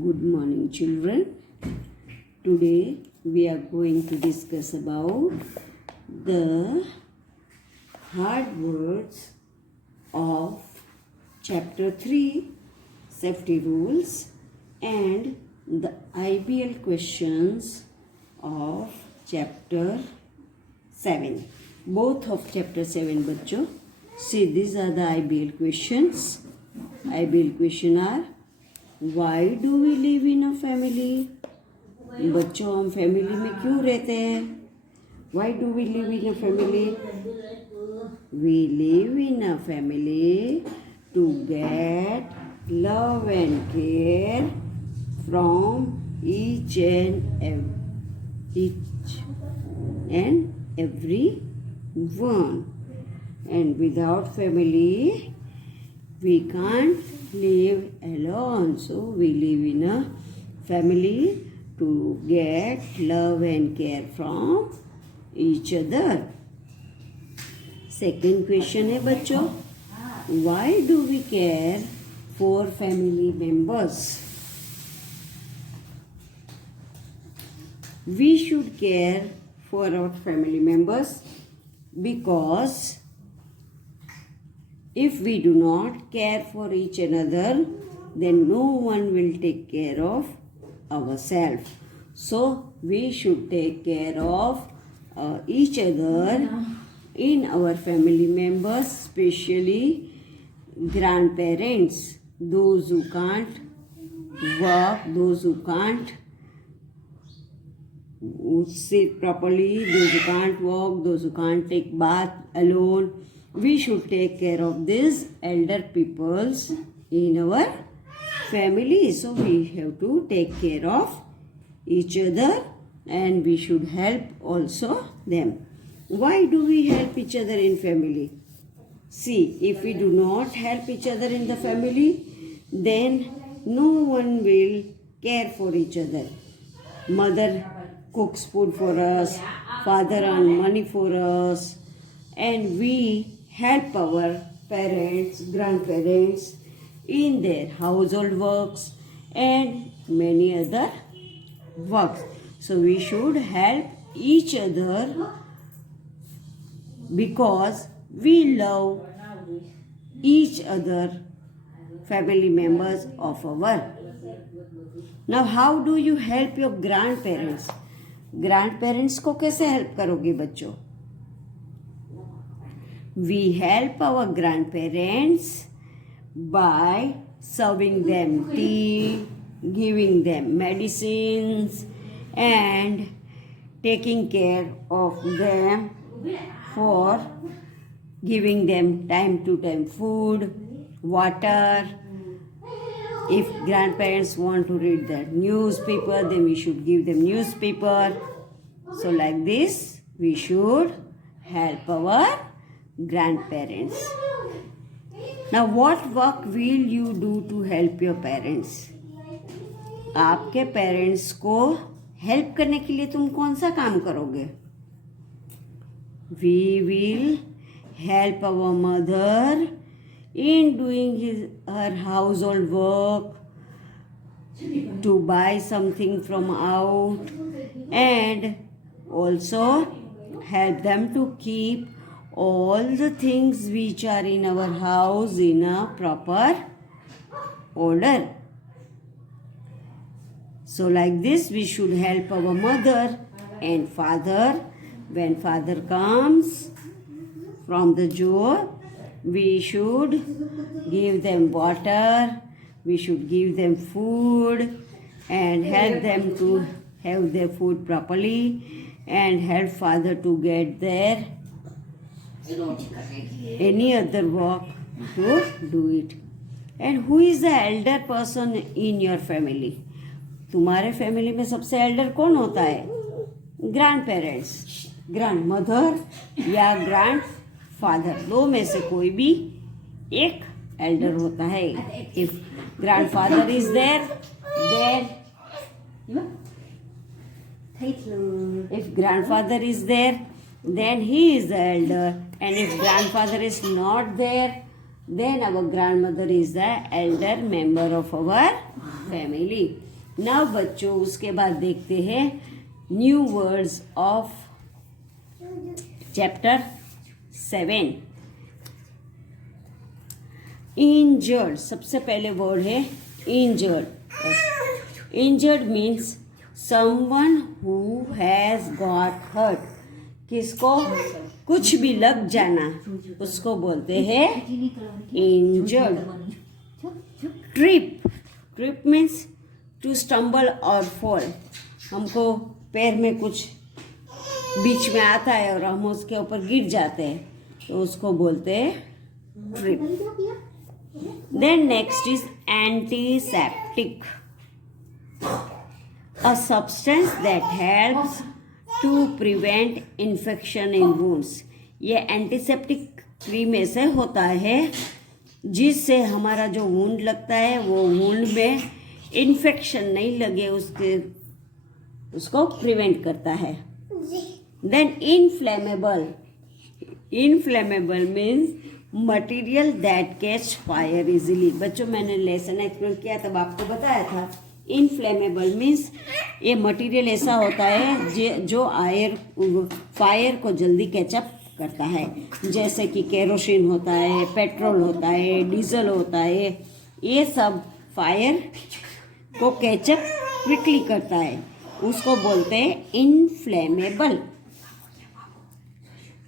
Good morning, children. Today we are going to discuss about the hard words of chapter 3, safety rules, and the IBL questions of chapter 7. Both of chapter 7 बच्चों. See, these are the IBL questions. IBL question are, why do we live in a family? बच्चों हम family में क्यों रहते हैं? Why do we live in a family? We live in a family to get love and care from each and every one. And without family, we can't live alone. So we live in a family to get love and care from each other. Second question है बच्चों, why do we care for family members? We should care for our family members because if we do not care for each another, then no one will take care of ourselves. So we should take care of each other in our family members, especially grandparents, those who can't work, those who can't sit properly, those who can't walk, those who can't take bath alone. We should take care of these elder peoples in our family. So we have to take care of each other and we should help also them. Why do we help each other in family? See, if we do not help each other in the family, then no one will care for each other. Mother cooks food for us, father earns money for us, and we help our parents, grandparents in their household works and many other works. So we should help each other because we love each other, family members of our. Now how do you help your grandparents? Grandparents को कैसे help करोगे बच्चों? We help our grandparents by serving them tea, giving them medicines, and taking care of them for giving them time to time food, water. If grandparents want to read the newspaper, then we should give them newspaper. So like this, we should help our grandparents. Now what work will you do to help your parents? आपके parents को help करने के लिए तुम कौन सा काम करोगे? We will help our mother in doing her household work, to buy something from out, and also help them to keep all the things which are in our house in a proper order. So like this we should help our mother and father. When father comes from the job, we should give them water, we should give them food and help them to have their food properly and help father to get their any other work to do it. And who is the elder person in your family? तुम्हारे family में सबसे elder कौन होता है? Grandparents, grandmother या grandfather, दो में से कोई भी एक एल्डर होता है. If grandfather is there, then if grandfather is there, then he is the elder, and if grandfather is not there, then our grandmother is the elder member of our family. Now बच्चों उसके बाद देखते हैं new words of chapter 7। Injured, सबसे पहले word है injured. Injured means someone who has got hurt, किसको कुछ भी लग जाना उसको बोलते हैं injured. Trip means to stumble और फॉल, हमको पैर में कुछ बीच में आता है और हम उसके ऊपर गिर जाते हैं तो उसको बोलते हैं trip. Then next is antiseptic, a substance that helps to prevent infection in wounds। ये एंटीसेप्टिक क्रीम ऐसे होता है जिससे हमारा जो वुंड लगता है वो वुंड में इन्फेक्शन नहीं लगे उसको प्रिवेंट करता है। Then inflammable means material that catch fire easily. बच्चों मैंने लेसन एक्सप्लेन किया तब आपको बताया था इनफ्लेमेबल मीन्स ये मटेरियल ऐसा होता है जो फायर को जल्दी कैचअप करता है, जैसे कि केरोसिन होता है, पेट्रोल होता है, डीजल होता है, ये सब फायर को कैचअप क्विकली करता है, उसको बोलते हैं इनफ्लेमेबल।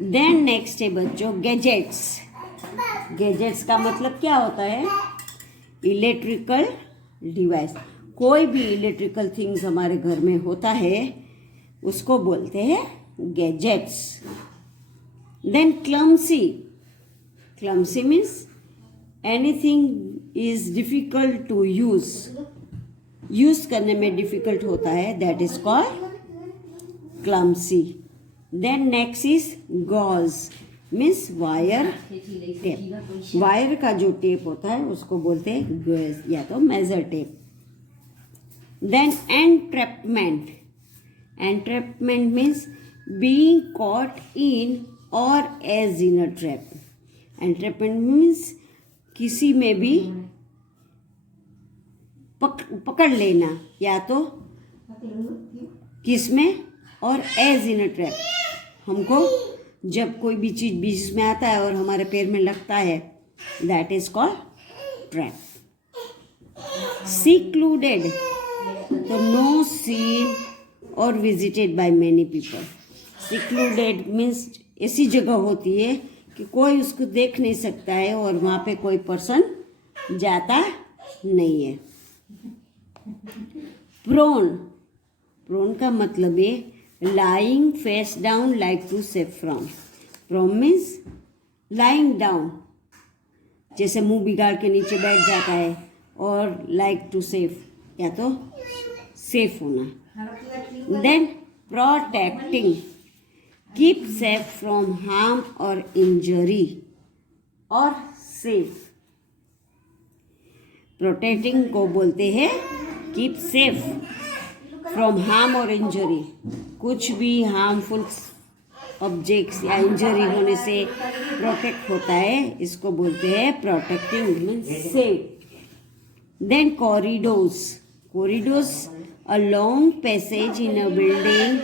देन नेक्स्ट है बच्चों गैजेट्स। गैजेट्स का मतलब क्या होता है? Electrical device. कोई भी इलेक्ट्रिकल थिंग्स हमारे घर में होता है उसको बोलते हैं gadgets. Then clumsy means anything is difficult to use करने में डिफिकल्ट होता है, that is called clumsy. Then next is gauze means wire tape. Wire का जो टेप होता है उसको बोलते हैं गॉज या तो major tape. Then entrapment means being caught in और as in a trap. Entrapment means किसी में भी पकड़ लेना, या तो किस में और एज इन अ ट्रैप। हमको जब कोई भी चीज बीच में आता है और हमारे पैर में लगता है, that is called trap. secluded तो नो सीन और visited by many people. secluded means ऐसी जगह होती है कि कोई उसको देख नहीं सकता है और वहाँ पे कोई पर्सन जाता नहीं है। प्रोन का मतलब है lying face down like to save from. Prone means lying down, जैसे मुंह बिगाड़ के नीचे बैठ जाता है, और लाइक टू सेव या तो सेफ होना। Then protecting, keep safe from harm और इंजरी और सेफ। प्रोटेक्टिंग को बोलते हैं कीप सेफ फ्रॉम हार्म और इंजरी। कुछ भी हार्मफुल ऑब्जेक्ट्स या इंजरी होने से प्रोटेक्ट होता है, इसको बोलते हैं protecting means safe. Then corridors a long passage in a building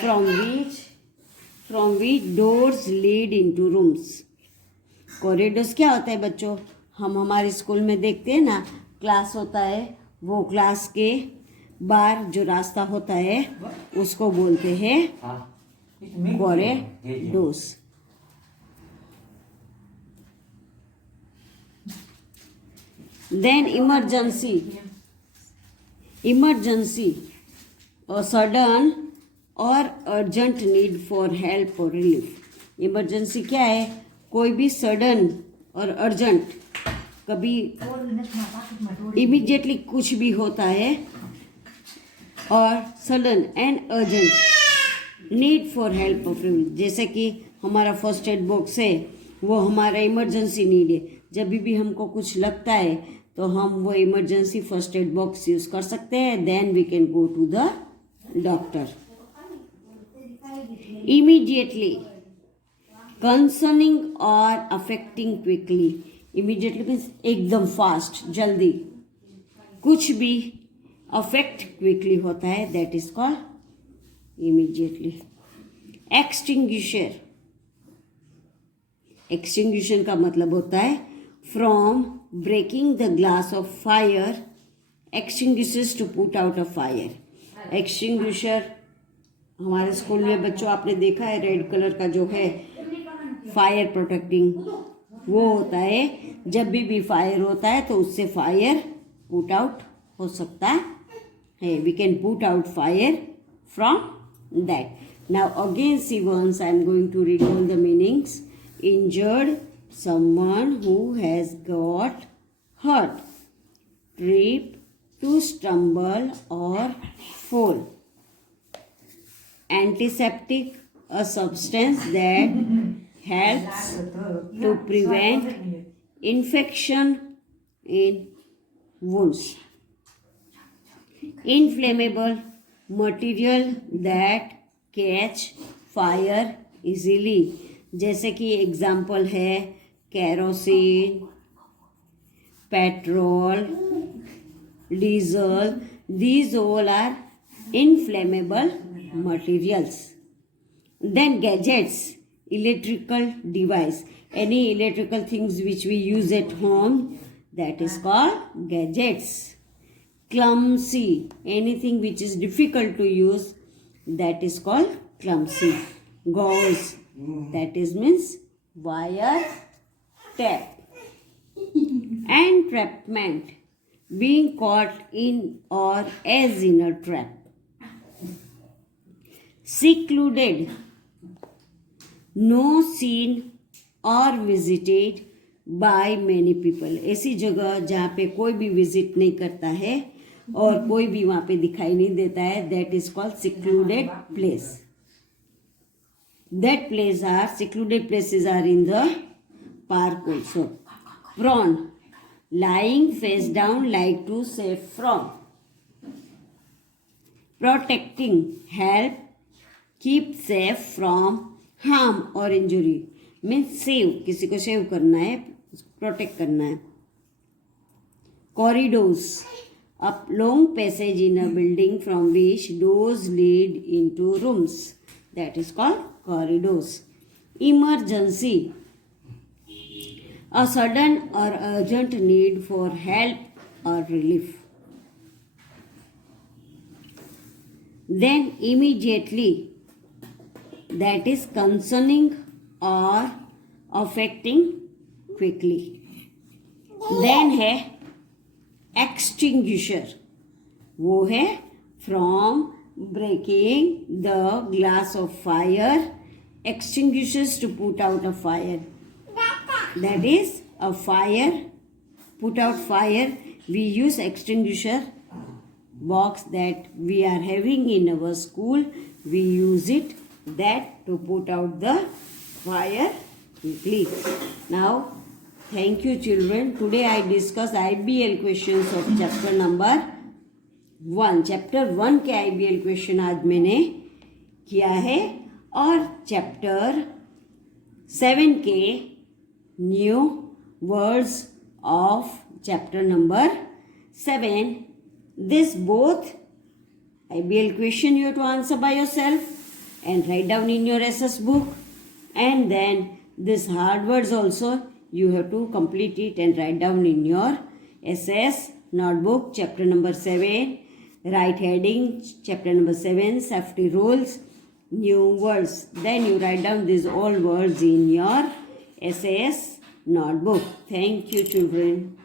from which doors lead into rooms. Corridors क्या होता है बच्चों? हम हमारे स्कूल में देखते हैं ना, क्लास होता है, वो क्लास के बाहर जो रास्ता होता है उसको बोलते हैं कॉरिडोर्स। देन इमरजेंसी और सडन और अर्जेंट नीड फॉर हेल्प और रिलीफ। इमरजेंसी क्या है? कोई भी सडन और अर्जेंट, कभी इमीडिएटली कुछ भी होता है, और sudden and urgent need for help of relief. जैसे कि हमारा फर्स्ट एड बॉक्स है, वो हमारा इमरजेंसी नीड है। जब भी हमको कुछ लगता है तो हम वो emergency first aid box use कर सकते हैं। Then we can go to the doctor. Immediately, concerning और अफेक्टिंग क्विकली। इमीडिएटली मीन्स एकदम फास्ट, जल्दी। कुछ भी अफेक्ट क्विकली होता है, that is called immediately. Extinguisher, extinguishing का मतलब होता है from breaking the glass of fire extinguishers to put out a fire. Extinguisher हमारे स्कूल में बच्चों आपने देखा है, रेड कलर का जो है फायर प्रोटेक्टिंग, वो होता है. जब भी फायर होता है तो उससे फायर पुट आउट हो सकता है. We can put out fire from that. Now again see once I am going to read all the meanings. Injured, someone who has got hurt. Trip, to stumble or fall. Antiseptic, a substance that helps to prevent infection in wounds. Inflammable, material that catch fire easily. जैसे कि example है kerosene, petrol, diesel. These all are inflammable materials. Then gadgets, electrical device. Any electrical things which we use at home, that is called gadgets. Clumsy, anything which is difficult to use, that is called clumsy. Gauze, that is means wire tap. Entrapment, being caught in or as in a trap. Secluded, no seen or visited by many people. ऐसी जगह जहाँ पे कोई भी visit नहीं करता है और कोई भी वहाँ पे दिखाई नहीं देता है, that is called secluded place. That place are secluded places are in the park also. Prone, lying face down like to save from. Protecting, help keep safe from harm or injury. Means save, किसी को save करना है, protect करना है. Corridors, a long passage in a building from which doors lead into rooms. That is called corridors. Emergency, a sudden or urgent need for help or relief. Then immediately, that is concerning or affecting quickly. Then है extinguisher, वो है from breaking the glass of fire extinguishers to put out a fire. That is a fire, put out fire. We use extinguisher box that we are having in our school. We use it that to put out the fire quickly. Now, thank you children. Today I discuss IBL questions of chapter number 1. Chapter 1 के IBL question आज मैंने किया है और chapter 7 के new words of chapter number 7. This both IBL question you have to answer by yourself and write down in your SS book, and then this hard words also you have to complete it and write down in your SS notebook. Chapter number 7, write heading, chapter number 7, safety rules, new words. Then you write down these all words in your SAS notebook. Thank you children.